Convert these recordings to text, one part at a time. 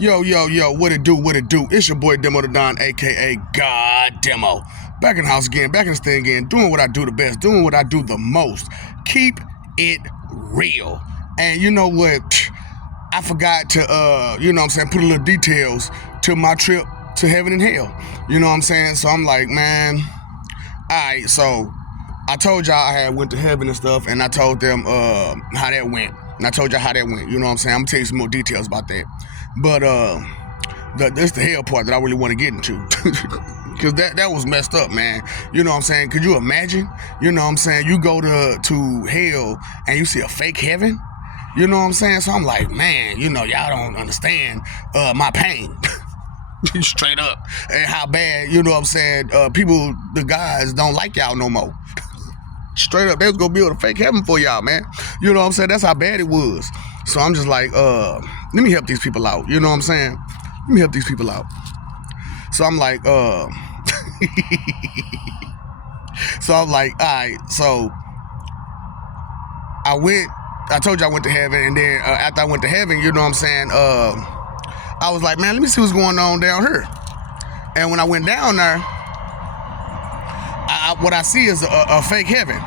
Yo, what it do? It's your boy Demo the Don, aka God Demo. Back in the house again, back in this thing again, doing what I do the best, doing what I do the most. Keep it real. And you know what? I forgot to, put a little details to my trip to heaven and hell. You know what I'm saying? So I'm like, man, alright, so I told y'all I had went to heaven and stuff, and I told them how that went. And I told y'all how that went. You know what I'm saying? I'm gonna tell you some more details about that. But this the hell part that I really want to get into. Because that was messed up, man. You know what I'm saying? Could you imagine? You know what I'm saying? You go to hell and you see a fake heaven? You know what I'm saying? So I'm like, man, y'all don't understand my pain. Straight up. And how bad, you know what I'm saying, the guys don't like y'all no more. Straight up, they was gonna build a fake heaven for y'all, man. You know what I'm saying? That's how bad it was. So I'm just like, let me help these people out. You know what I'm saying? Let me help these people out. So I'm like, so I'm like, all right, so I told you I went to heaven, and then after I went to heaven, you know what I'm saying, I was like, man, let me see what's going on down here. And when I went down there, what I see is a fake heaven.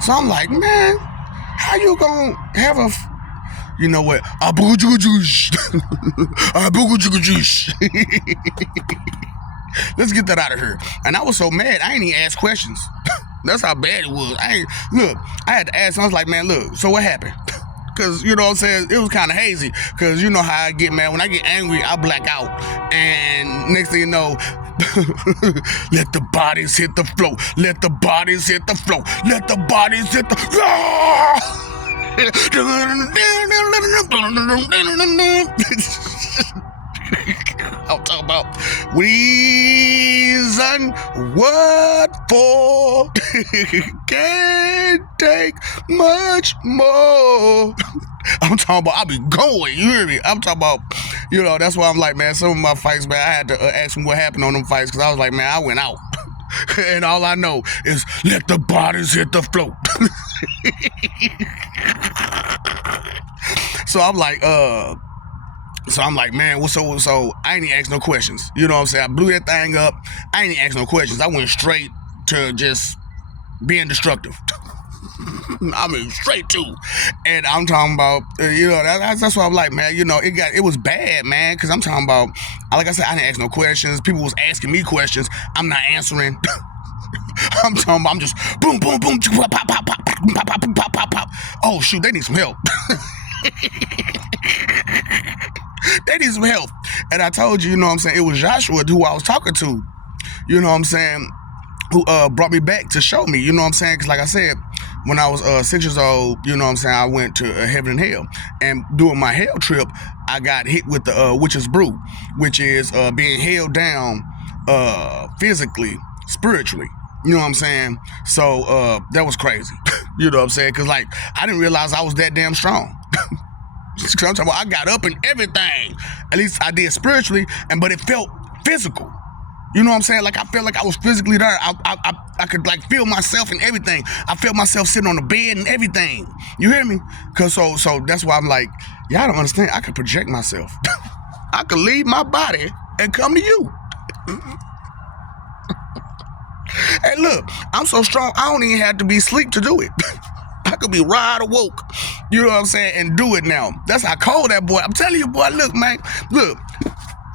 So I'm like, man, how you gonna have you know what? A booga-jooga-joosh. A booga-jooga-joosh. Let's get that out of here. And I was so mad, I ain't even ask questions. That's how bad it was. I had to ask. I was like, man, look, so what happened? Because, you know what I'm saying, it was kind of hazy. Because you know how I get mad. When I get angry, I black out. And next thing you know, let the bodies hit the floor. Let the bodies hit the floor. Let the bodies hit the floor. I'm talking about reason, what for? Can't take much more. I'm talking about, I be going, you hear me? I'm talking about, that's why I'm like, man, some of my fights, man, I had to ask them what happened on them fights, because I was like, man, I went out. And all I know is let the bodies hit the floor. So I'm like, man, so I ain't even ask no questions. You know what I'm saying? I blew that thing up. I ain't even ask no questions. I went straight to just being destructive. I mean, straight to. And I'm talking about, that's why I'm like, man, it was bad, man, because I'm talking about, like I said, I didn't ask no questions. People was asking me questions. I'm not answering. I'm talking about, I'm just boom, boom, boom, pop, pop, pop, pop, pop, pop, pop, pop, pop. Oh, shoot, they need some help. They need some help. And I told you, you know what I'm saying, it was Joshua who I was talking to, you know what I'm saying, who brought me back to show me, you know what I'm saying, because like I said, when I was 6 years old, you know what I'm saying, I went to heaven and hell. And during my hell trip, I got hit with the witch's brew, which is being held down physically, spiritually. You know what I'm saying? So that was crazy. You know what I'm saying? Because, like, I didn't realize I was that damn strong. I'm talking about, I got up and everything. At least I did spiritually, but it felt physical. You know what I'm saying? Like, I felt like I was physically there. I could, like, feel myself and everything. I felt myself sitting on the bed and everything. You hear me? Because so that's why I'm like, y'all don't understand. I could project myself. I could leave my body and come to you. Hey, look, I'm so strong, I don't even have to be asleep to do it. I could be wide awoke, you know what I'm saying, and do it now. That's how cold that boy. I'm telling you, boy, look, man, look.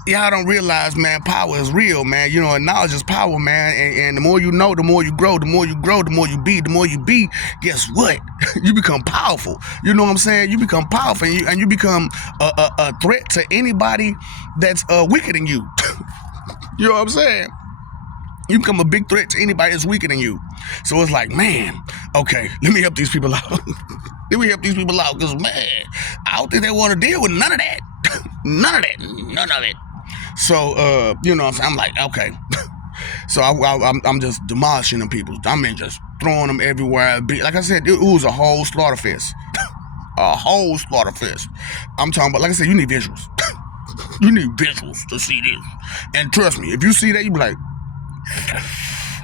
Y'all don't realize, man, power is real, man. And knowledge is power, man. And the more you know, the more you grow. The more you grow, the more you be. The more you be, guess what? You become powerful. You know what I'm saying? You become powerful, and you become a threat to anybody that's weaker than you. You know what I'm saying? You become a big threat to anybody that's weaker than you. So it's like, man, okay, let me help these people out. Let me help these people out, because, man, I don't think they want to deal with none of that. None of it. So, you know what I'm saying? I'm like, okay. So I'm just demolishing them people. I mean, just throwing them everywhere. Like I said, it was a whole slaughter fest. A whole slaughter fest. I'm talking about, like I said, you need visuals. You need visuals to see this. And trust me, if you see that, you be like,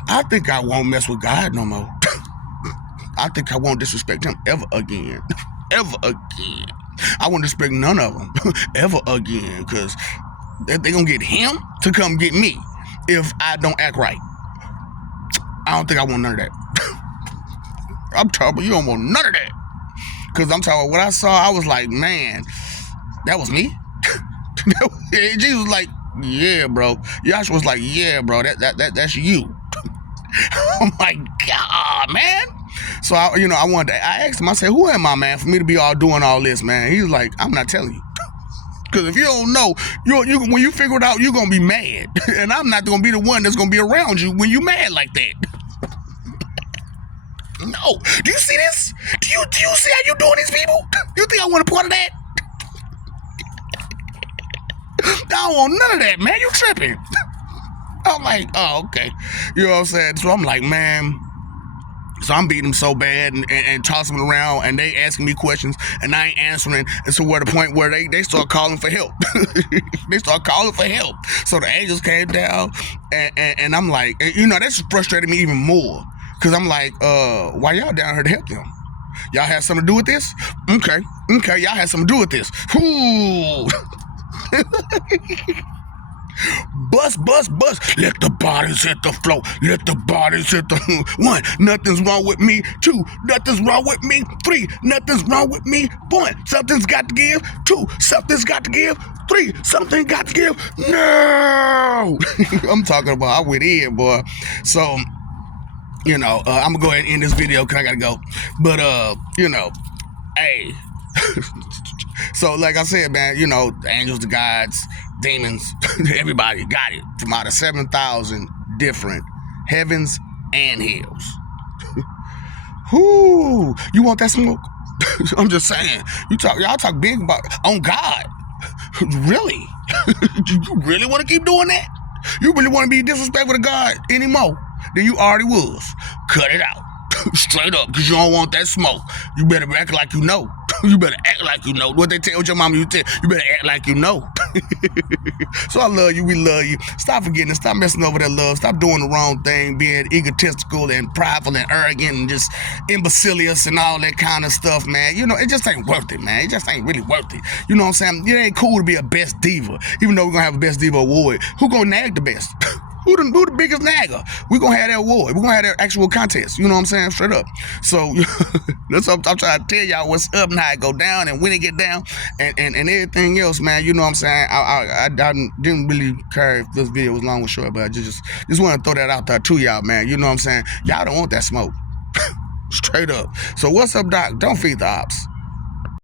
I think I won't mess with God no more. I think I won't disrespect him ever again. Ever again. I wouldn't expect none of them ever again, because they gonna get him to come get me if I don't act right. I don't think I want none of that. I'm talking about you don't want none of that. Because I'm talking about what I saw, I was like, man, that was me? Jesus was like, yeah, bro. Yahshua was like, yeah, bro, that's you. Oh my God, man. So I asked him, I said, who am I, man, for me to be all doing all this, man? He's like, I'm not telling you. Because if you don't know, when you figure it out, you're going to be mad. And I'm not going to be the one that's going to be around you when you're mad like that. No. Do you see this? Do you see how you doing these people? You think I want a part of that? I don't want none of that, man. You tripping. I'm like, oh, okay. You know what I'm saying? So I'm like, man. So I'm beating them so bad and tossing them around, and they asking me questions, and I ain't answering. And so we're at the point where they start calling for help. They start calling for help. So the angels came down, and I'm like, that's frustrated me even more. Because I'm like, why y'all down here to help them? Y'all had something to do with this? Okay, y'all had something to do with this. Ooh. Bust. Let the bodies hit the floor. Let the bodies hit the... 1, nothing's wrong with me. 2, nothing's wrong with me. 3, nothing's wrong with me. 1, something's got to give. 2, something's got to give. 3, something got to give. No! I'm talking about, I went in, boy. So... I'm gonna go ahead and end this video because I gotta go. But hey. So like I said, man, the angels, the gods, demons, everybody got it from out of 7,000 different heavens and hells. Whoo, you want that smoke? I'm just saying. Y'all talk big about on God. Really? You really want to keep doing that? You really want to be disrespectful to God anymore than you already was? Cut it out. Straight up, because you don't want that smoke. You better act like you know. You better act like you know. What they tell your mama, you better act like you know. So I love you. We love you. Stop forgetting it. Stop messing over that love. Stop doing the wrong thing, being egotistical and prideful and arrogant and just imbecilious and all that kind of stuff, man. It just ain't worth it, man. It just ain't really worth it. You know what I'm saying? It ain't cool to be a best diva, even though we're going to have a best diva award. Who going to nag the best? Who the biggest nagger? We're going to have that award. We're going to have that actual contest. You know what I'm saying? Straight up. So that's what I'm trying to tell y'all what's up and how it go down and when it get down and everything else, man. You know what I'm saying? I didn't really care if this video was long or short, but I just want to throw that out there to y'all, man. You know what I'm saying? Y'all don't want that smoke. Straight up. So what's up, Doc? Don't feed the ops.